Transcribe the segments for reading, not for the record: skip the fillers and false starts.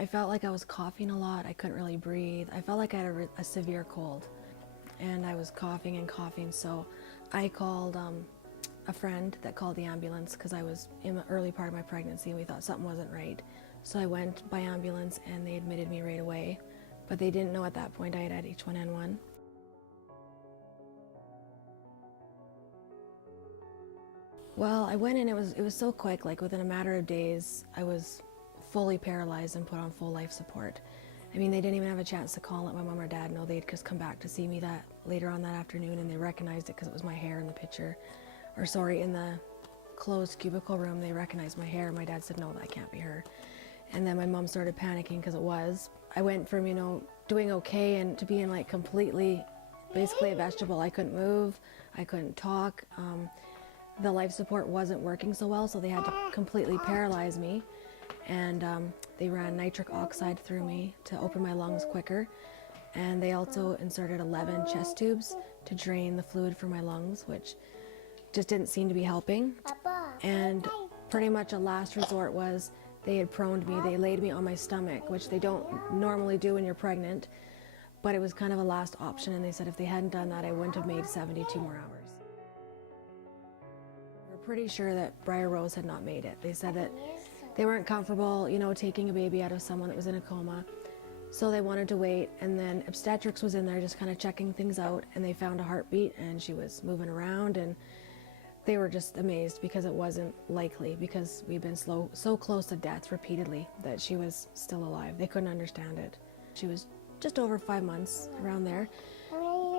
I felt like I was coughing a lot. I couldn't really breathe. I felt like I had a severe cold, and I was coughing and coughing. So I called a friend that called the ambulance because I was in the early part of my pregnancy and we thought something wasn't right. So I went by ambulance and they admitted me right away, but they didn't know at that point I had H1N1. Well, I went in, it was so quick, like within a matter of days, I was fully paralyzed and put on full life support. I mean, they didn't even have a chance to call and let my mom or dad know. They'd just come back to see me that later on that afternoon, and they recognized it because it was my hair in the picture. Or sorry, in the closed cubicle room, they recognized my hair. My dad said, no, that can't be her. And then my mom started panicking because it was. I went from, you know, doing okay and to being like completely, basically a vegetable. I couldn't move, I couldn't talk. The life support wasn't working so well, so they had to completely paralyze me. And they ran nitric oxide through me to open my lungs quicker. And they also inserted 11 chest tubes to drain the fluid from my lungs, which just didn't seem to be helping. And pretty much a last resort was they had proned me, they laid me on my stomach, which they don't normally do when you're pregnant, but it was kind of a last option, and they said if they hadn't done that, I wouldn't have made 72 more hours. We were pretty sure that Briar Rose had not made it. They said that they weren't comfortable, you know, taking a baby out of someone that was in a coma, so they wanted to wait, and then obstetrics was in there just kind of checking things out, and they found a heartbeat, and she was moving around, and they were just amazed because it wasn't likely, because we've been so close to death repeatedly that she was still alive. They couldn't understand it. She was just over 5 months, around there,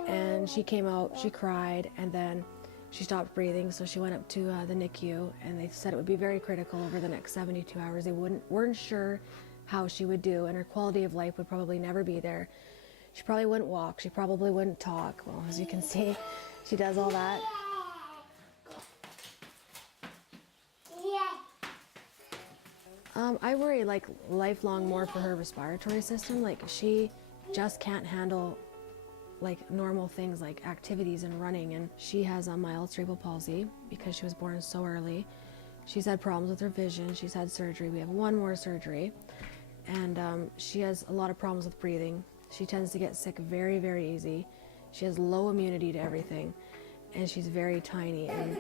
and she came out, she cried, and then she stopped breathing, so she went up to the NICU, and they said it would be very critical over the next 72 hours. They weren't sure how she would do, and her quality of life would probably never be there. She probably wouldn't walk, she probably wouldn't talk. Well, as you can see, she does all that. I worry like lifelong more for her respiratory system. Like she just can't handle like normal things like activities and running, and she has a mild cerebral palsy because she was born so early. She's had problems with her vision, she's had surgery, we have one more surgery, and she has a lot of problems with breathing. She tends to get sick very, very easy. She has low immunity to everything, and she's very tiny, and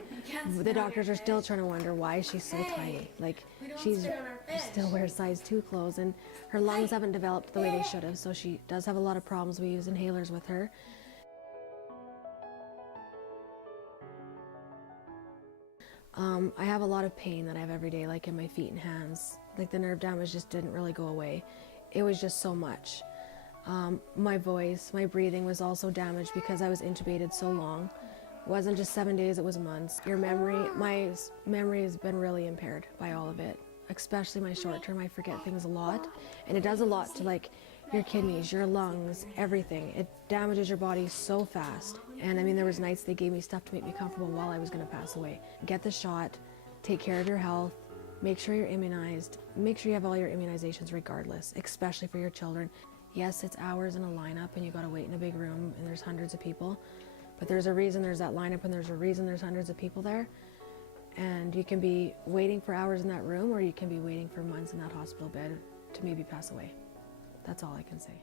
the doctors are still trying to wonder why she's so tiny. Like she still wears size 2 clothes, and her lungs haven't developed the way they should have, so she does have a lot of problems. We use inhalers with her. I have a lot of pain that I have every day, like in my feet and hands. Like the nerve damage just didn't really go away. It was just so much. My voice, my breathing was also damaged because I was intubated so long. It wasn't just 7 days, it was months. My memory has been really impaired by all of it, especially my short term. I forget things a lot, and it does a lot to like your kidneys, your lungs, everything. It damages your body so fast. And I mean, there was nights they gave me stuff to make me comfortable while I was going to pass away. Get the shot, take care of your health, make sure you're immunized, make sure you have all your immunizations regardless, especially for your children. Yes, it's hours in a lineup and you got to wait in a big room and there's hundreds of people. But there's a reason there's that lineup, and there's a reason there's hundreds of people there. And you can be waiting for hours in that room, or you can be waiting for months in that hospital bed to maybe pass away. That's all I can say.